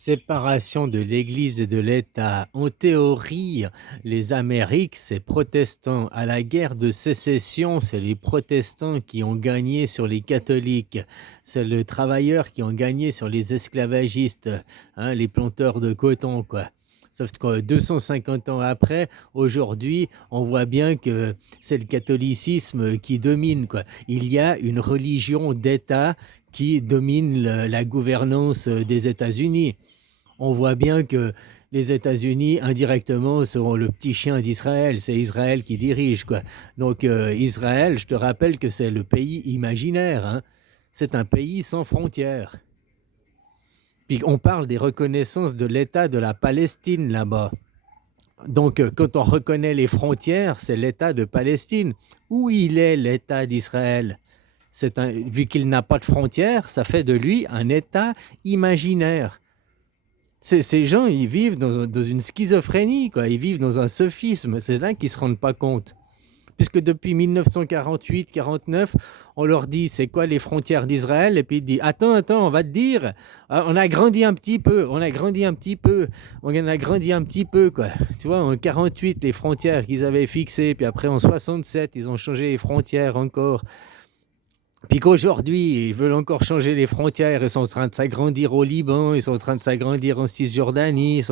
Séparation de l'Église et de l'État. En théorie, les Amériques, c'est protestants. À la guerre de sécession, c'est les protestants qui ont gagné sur les catholiques. C'est les travailleurs qui ont gagné sur les esclavagistes, hein, les planteurs de coton, quoi. Sauf que 250 ans après, aujourd'hui, on voit bien que c'est le catholicisme qui domine, quoi. Il y a une religion d'État qui domine la gouvernance des États-Unis. On voit bien que les États-Unis, indirectement, seront le petit chien d'Israël. C'est Israël qui dirige, quoi. Donc, Israël, je te rappelle que c'est le pays imaginaire, hein. C'est un pays sans frontières. Puis on parle des reconnaissances de l'État de la Palestine là-bas. Donc, quand on reconnaît les frontières, c'est l'État de Palestine. Où il est l'État d'Israël? Vu qu'il n'a pas de frontières, ça fait de lui un État imaginaire. Ces gens, ils vivent dans une schizophrénie, quoi. Ils vivent dans un sophisme. C'est là qu'ils ne se rendent pas compte. Puisque depuis 1948-49, on leur dit c'est quoi les frontières d'Israël, et puis ils disent attends, on va te dire, on a grandi un petit peu, on en a grandi un petit peu, quoi. Tu vois, en 48, les frontières qu'ils avaient fixées, puis après en 67, ils ont changé les frontières encore. Puis qu'aujourd'hui, ils veulent encore changer les frontières, ils sont en train de s'agrandir au Liban, ils sont en train de s'agrandir en Cisjordanie.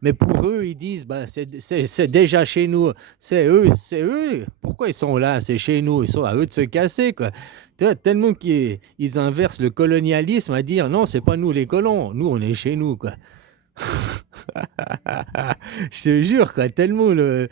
Mais pour eux, ils disent, bah, c'est déjà chez nous, c'est eux. Pourquoi ils sont là? C'est chez nous, ils sont à eux de se casser, quoi. Tu vois, tellement qu'ils inversent le colonialisme à dire, non, c'est pas nous les colons, nous on est chez nous, quoi. Je te jure, quoi, tellement le,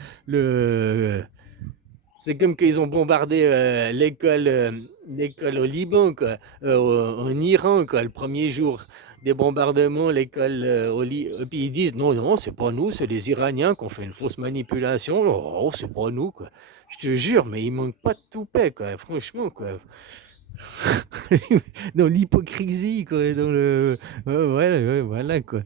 c'est comme qu'ils ont bombardé l'école au Liban, quoi, en Iran, quoi, le premier jour des bombardements, l'école au Liban. Et puis ils disent non, c'est pas nous, c'est les Iraniens qui ont fait une fausse manipulation. Oh, c'est pas nous, quoi. Je te jure, mais il manque pas de toupet, quoi, franchement, quoi. Dans l'hypocrisie, quoi, dans le. Ouais, voilà, quoi.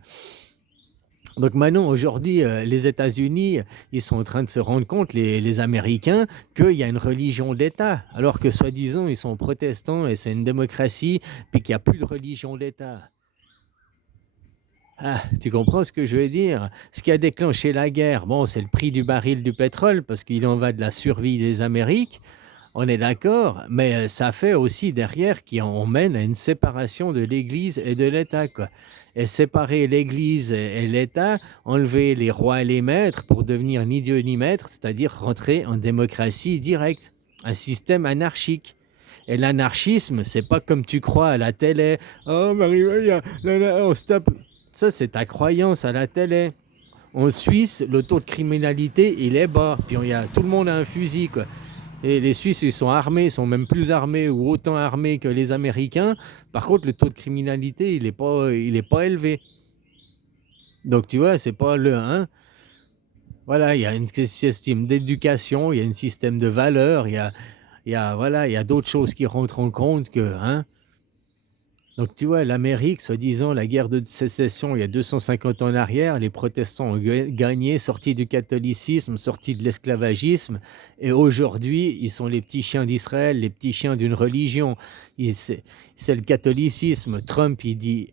Donc maintenant, aujourd'hui, les États-Unis, ils sont en train de se rendre compte, les Américains, qu'il y a une religion d'État, alors que soi-disant, ils sont protestants et c'est une démocratie, puis qu'il n'y a plus de religion d'État. Ah, tu comprends ce que je veux dire? Ce qui a déclenché la guerre, bon, c'est le prix du baril du pétrole, parce qu'il en va de la survie des Amériques. On est d'accord, mais ça fait aussi derrière qu'on mène à une séparation de l'Église et de l'État, quoi. Et séparer l'Église et l'État, enlever les rois et les maîtres pour devenir ni Dieu ni maître, c'est-à-dire rentrer en démocratie directe, un système anarchique. Et l'anarchisme, c'est pas comme tu crois à la télé. Oh, Marie, on se tape. Ça, c'est ta croyance à la télé. En Suisse, le taux de criminalité, il est bas. Puis tout le monde a un fusil, quoi. Et les Suisses, ils sont armés, ils sont même plus armés ou autant armés que les Américains. Par contre, le taux de criminalité, il est pas élevé. Donc, tu vois, c'est pas le 1. Voilà, il y a un système d'éducation, il y a un système de valeurs, voilà, il y a d'autres choses qui rentrent en compte que, hein. Donc, tu vois, l'Amérique, soi-disant, la guerre de sécession, il y a 250 ans en arrière, les protestants ont gagné, sortis du catholicisme, sortis de l'esclavagisme, et aujourd'hui, ils sont les petits chiens d'Israël, les petits chiens d'une religion. C'est le catholicisme. Trump, il dit...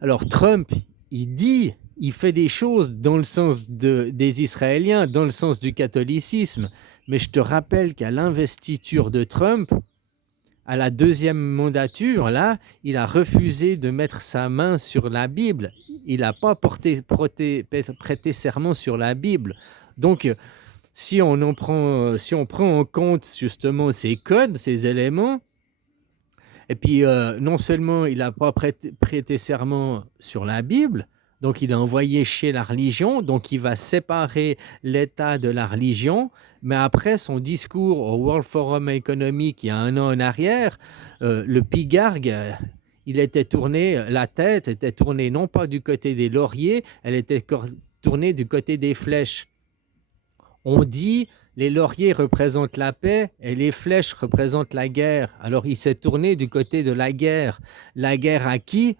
Alors, Trump, il fait des choses dans le sens des Israéliens, dans le sens du catholicisme, mais je te rappelle qu'à l'investiture de Trump, à la deuxième mandature, là, il a refusé de mettre sa main sur la Bible. Il n'a pas prêté serment sur la Bible. Donc, si on prend en compte justement ces codes, ces éléments, et puis non seulement il n'a pas prêté serment sur la Bible, donc il a envoyé chez la religion, donc il va séparer l'État de la religion. Mais après son discours au World Forum Economic il y a un an en arrière, le pigargue, la tête était tournée non pas du côté des lauriers, elle était tournée du côté des flèches. On dit les lauriers représentent la paix et les flèches représentent la guerre. Alors il s'est tourné du côté de la guerre. La guerre à qui?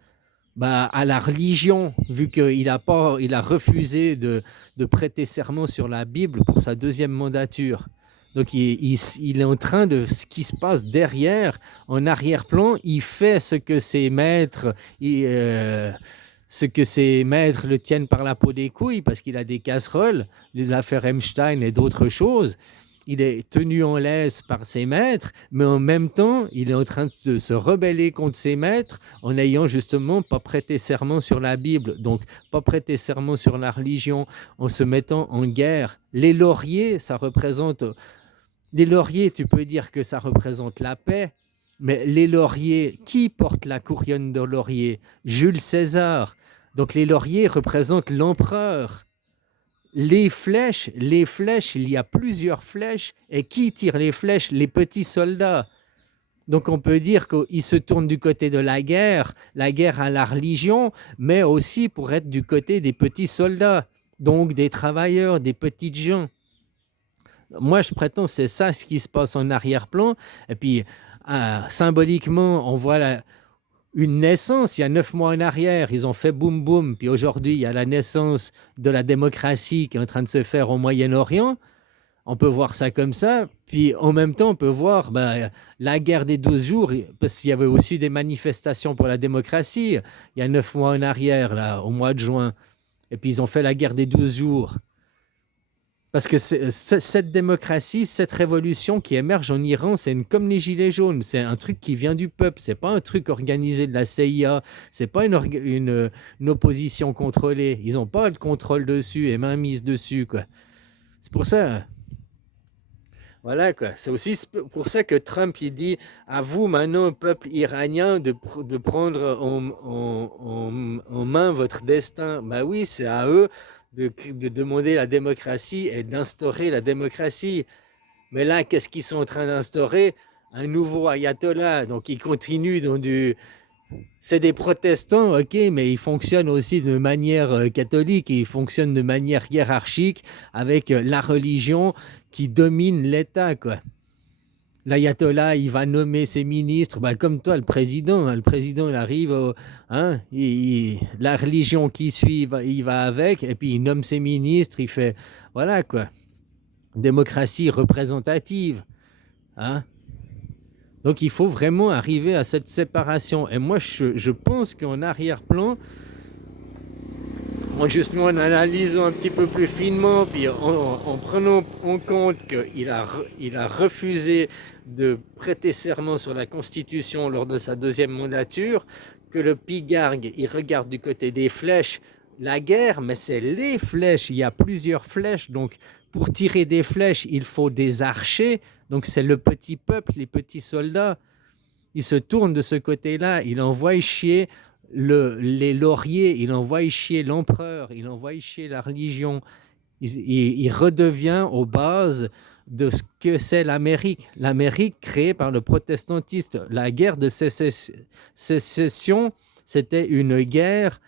Bah, à la religion, vu qu'il a refusé de prêter serment sur la Bible pour sa deuxième mandature. Donc il est en train de ce qui se passe derrière, en arrière-plan, il fait ce que ses maîtres, ce que ses maîtres le tiennent par la peau des couilles parce qu'il a des casseroles, l'affaire Epstein et d'autres choses. Il est tenu en laisse par ses maîtres, mais en même temps, il est en train de se rebeller contre ses maîtres en ayant justement pas prêté serment sur la Bible, donc pas prêté serment sur la religion, en se mettant en guerre. Les lauriers, ça représente... Les lauriers, tu peux dire que ça représente la paix, mais les lauriers, qui porte la couronne de laurier? Jules César. Donc les lauriers représentent l'empereur. Les flèches, il y a plusieurs flèches. Et qui tire les flèches? Les petits soldats. Donc on peut dire qu'ils se tournent du côté de la guerre à la religion, mais aussi pour être du côté des petits soldats, donc des travailleurs, des petites gens. Moi, je prétends que c'est ça ce qui se passe en arrière-plan. Et puis, symboliquement, on voit une naissance. Il y a 9 mois en arrière, ils ont fait boum boum. Puis aujourd'hui, il y a la naissance de la démocratie qui est en train de se faire au Moyen-Orient. On peut voir ça comme ça. Puis en même temps, on peut voir la guerre des 12 jours, parce qu'il y avait aussi des manifestations pour la démocratie il y a 9 mois en arrière, là, au mois de juin. Et puis ils ont fait la guerre des 12 jours. Parce que cette démocratie, cette révolution qui émerge en Iran, c'est comme les Gilets jaunes. C'est un truc qui vient du peuple. C'est pas un truc organisé de la CIA. C'est pas une opposition contrôlée. Ils n'ont pas le contrôle dessus et main mise dessus, quoi. C'est pour ça. Voilà, quoi. C'est aussi pour ça que Trump il dit à vous maintenant, peuple iranien, de prendre en main votre destin. Ben oui, c'est à eux de demander la démocratie et d'instaurer la démocratie. Mais là, qu'est-ce qu'ils sont en train d'instaurer? Un nouveau ayatollah. Donc, ils continuent dans du... C'est des protestants, ok, mais ils fonctionnent aussi de manière catholique, ils fonctionnent de manière hiérarchique avec la religion qui domine l'État, quoi. L'ayatollah, il va nommer ses ministres, comme toi, le président. Le président, il arrive, la religion qui suit, il va avec, et puis il nomme ses ministres, il fait, voilà quoi, démocratie représentative. Hein? Donc il faut vraiment arriver à cette séparation. Et moi, je pense qu'en arrière-plan, justement en analysant un petit peu plus finement, puis en prenant en compte qu'il a refusé de prêter serment sur la Constitution lors de sa deuxième mandature, que le pigargue, il regarde du côté des flèches, la guerre, mais c'est les flèches, il y a plusieurs flèches, donc pour tirer des flèches, il faut des archers, donc c'est le petit peuple, les petits soldats. Il se tourne de ce côté-là, il envoie chier les lauriers, il envoie chier l'empereur, il envoie chier la religion. Il redevient aux bases de ce que c'est l'Amérique. L'Amérique créée par le protestantisme. La guerre de sécession, c'était une guerre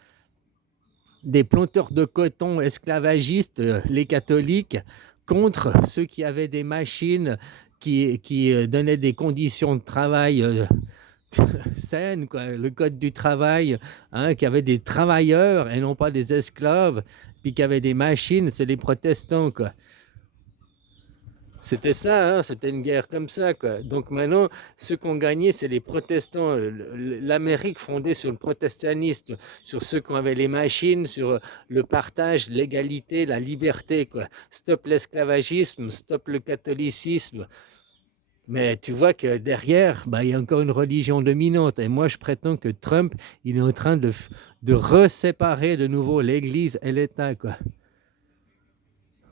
des planteurs de coton esclavagistes, les catholiques, contre ceux qui avaient des machines qui donnaient des conditions de travail saines, quoi. Le code du travail, qui avait des travailleurs et non pas des esclaves, puis qui avait des machines, c'est les protestants, quoi. C'était ça, c'était une guerre comme ça, quoi. Donc maintenant, ceux qui ont gagné, c'est les protestants. L'Amérique fondée sur le protestantisme, sur ceux qui avaient les machines, sur le partage, l'égalité, la liberté, quoi. Stop l'esclavagisme, stop le catholicisme. Mais tu vois que derrière, il y a encore une religion dominante. Et moi, je prétends que Trump, il est en train de reséparer de nouveau l'Église et l'État, quoi.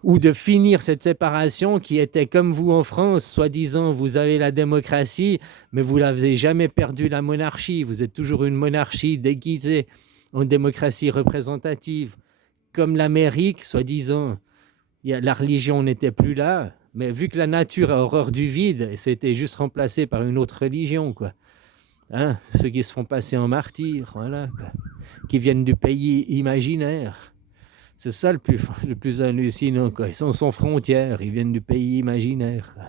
Ou de finir cette séparation qui était comme vous en France, soi-disant, vous avez la démocratie, mais vous n'avez jamais perdu la monarchie. Vous êtes toujours une monarchie déguisée en démocratie représentative. Comme l'Amérique, soi-disant, la religion n'était plus là, mais vu que la nature a horreur du vide, c'était juste remplacé par une autre religion, quoi. Ceux qui se font passer en martyrs, voilà, quoi. Qui viennent du pays imaginaire. C'est ça le plus hallucinant, quoi. Ils sont sans frontières, ils viennent du pays imaginaire, quoi.